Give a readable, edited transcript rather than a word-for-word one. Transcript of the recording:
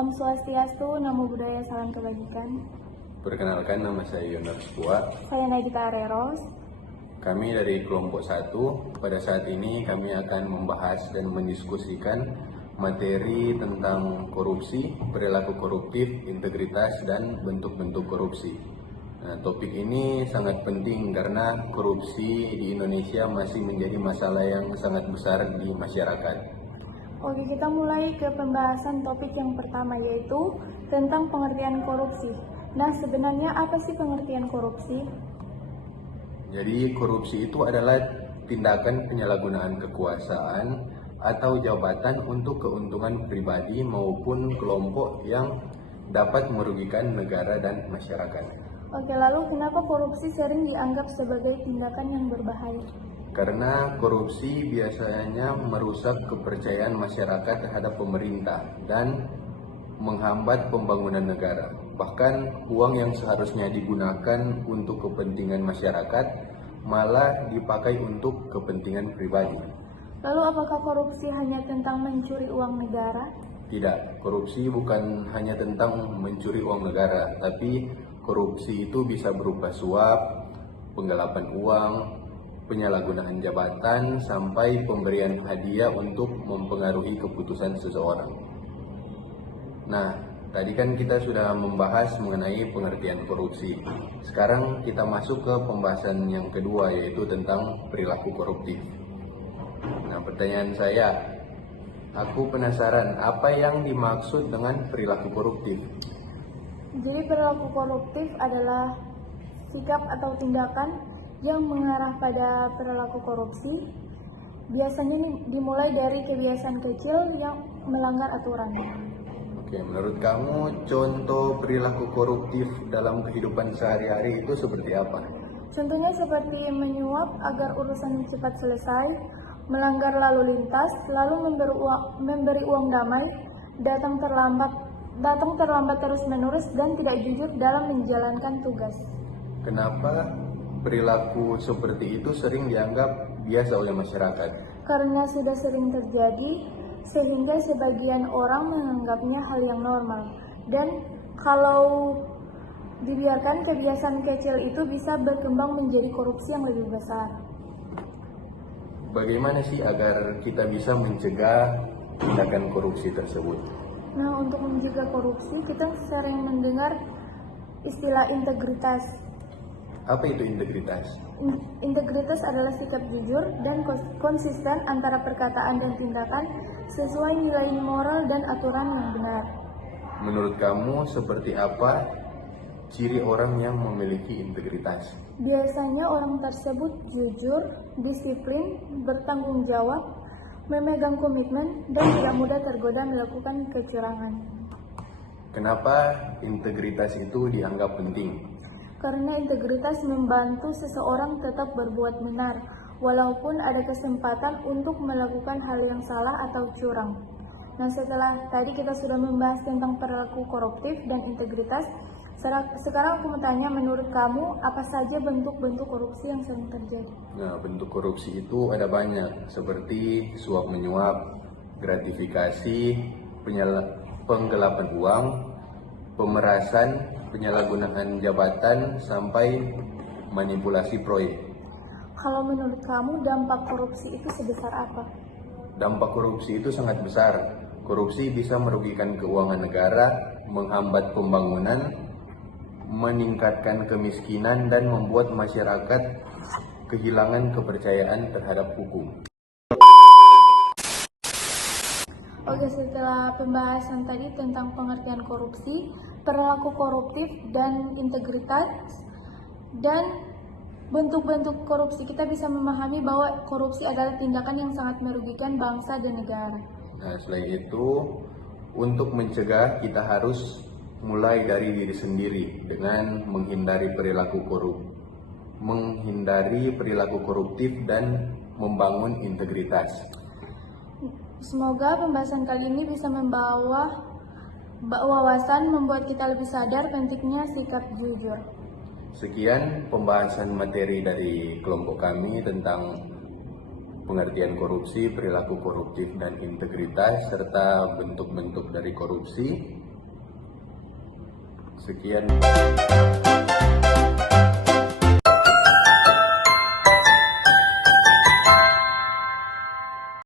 Om Swastiastu, Namo Buddhaya, Salam Kebajikan. Perkenalkan, nama saya Yonar Skua. Saya Nagita Areros. Kami dari kelompok 1. Pada saat ini kami akan membahas dan mendiskusikan materi tentang korupsi, perilaku koruptif, integritas, dan bentuk-bentuk korupsi. Nah, topik ini sangat penting karena korupsi di Indonesia masih menjadi masalah yang sangat besar di masyarakat. Oke, kita mulai ke pembahasan topik yang pertama, yaitu tentang pengertian korupsi. Nah, sebenarnya apa sih pengertian korupsi? Jadi korupsi itu adalah tindakan penyalahgunaan kekuasaan atau jabatan untuk keuntungan pribadi maupun kelompok yang dapat merugikan negara dan masyarakat. Oke, lalu kenapa korupsi sering dianggap sebagai tindakan yang berbahaya? Karena korupsi biasanya merusak kepercayaan masyarakat terhadap pemerintah dan menghambat pembangunan negara. Bahkan uang yang seharusnya digunakan untuk kepentingan masyarakat malah dipakai untuk kepentingan pribadi. Lalu apakah korupsi hanya tentang mencuri uang negara? Tidak, korupsi bukan hanya tentang mencuri uang negara, tapi korupsi itu bisa berupa suap, penggelapan uang, penyalahgunaan jabatan, sampai pemberian hadiah untuk mempengaruhi keputusan seseorang. Nah, tadi kan kita sudah membahas mengenai pengertian korupsi. Sekarang kita masuk ke pembahasan yang kedua, yaitu tentang perilaku koruptif. Nah, pertanyaan saya, aku penasaran apa yang dimaksud dengan perilaku koruptif? Jadi perilaku koruptif adalah sikap atau tindakan yang mengarah pada perilaku korupsi. Biasanya dimulai dari kebiasaan kecil yang melanggar aturan. Oke, menurut kamu contoh perilaku koruptif dalam kehidupan sehari-hari itu seperti apa? Contohnya seperti menyuap agar urusan cepat selesai, melanggar lalu lintas, lalu memberi uang damai, datang terlambat terus-menerus, dan tidak jujur dalam menjalankan tugas. Kenapa perilaku seperti itu sering dianggap biasa oleh masyarakat? Karena sudah sering terjadi, sehingga sebagian orang menganggapnya hal yang normal. Dan kalau dibiarkan, kebiasaan kecil itu bisa berkembang menjadi korupsi yang lebih besar. Bagaimana sih agar kita bisa mencegah tindakan korupsi tersebut? Nah, untuk mencegah korupsi, kita sering mendengar istilah integritas. Apa itu integritas? Integritas adalah sikap jujur dan konsisten antara perkataan dan tindakan sesuai nilai moral dan aturan yang benar. Menurut kamu seperti apa ciri orang yang memiliki integritas? Biasanya orang tersebut jujur, disiplin, bertanggung jawab, memegang komitmen, dan tidak mudah tergoda melakukan kecurangan. Kenapa integritas itu dianggap penting? Karena integritas membantu seseorang tetap berbuat benar, walaupun ada kesempatan untuk melakukan hal yang salah atau curang. Nah, setelah tadi kita sudah membahas tentang perilaku koruptif dan integritas, sekarang aku mau tanya, menurut kamu apa saja bentuk-bentuk korupsi yang sering terjadi? Nah, bentuk korupsi itu ada banyak, seperti suap menyuap, gratifikasi, penggelapan uang, pemerasan, penyalahgunaan jabatan, sampai manipulasi proyek. Kalau menurut kamu dampak korupsi itu sebesar apa? Dampak korupsi itu sangat besar. Korupsi bisa merugikan keuangan negara, menghambat pembangunan, meningkatkan kemiskinan, dan membuat masyarakat kehilangan kepercayaan terhadap hukum. Oke, setelah pembahasan tadi tentang pengertian korupsi, perilaku koruptif dan integritas, dan bentuk-bentuk korupsi, kita bisa memahami bahwa korupsi adalah tindakan yang sangat merugikan bangsa dan negara. Nah, selain itu, untuk mencegah kita harus mulai dari diri sendiri dengan menghindari perilaku koruptif dan membangun integritas. Semoga pembahasan kali ini bisa membawa wawasan, membuat kita lebih sadar pentingnya sikap jujur. Sekian pembahasan materi dari kelompok kami tentang pengertian korupsi, perilaku koruptif, dan integritas, serta bentuk-bentuk dari korupsi. Sekian.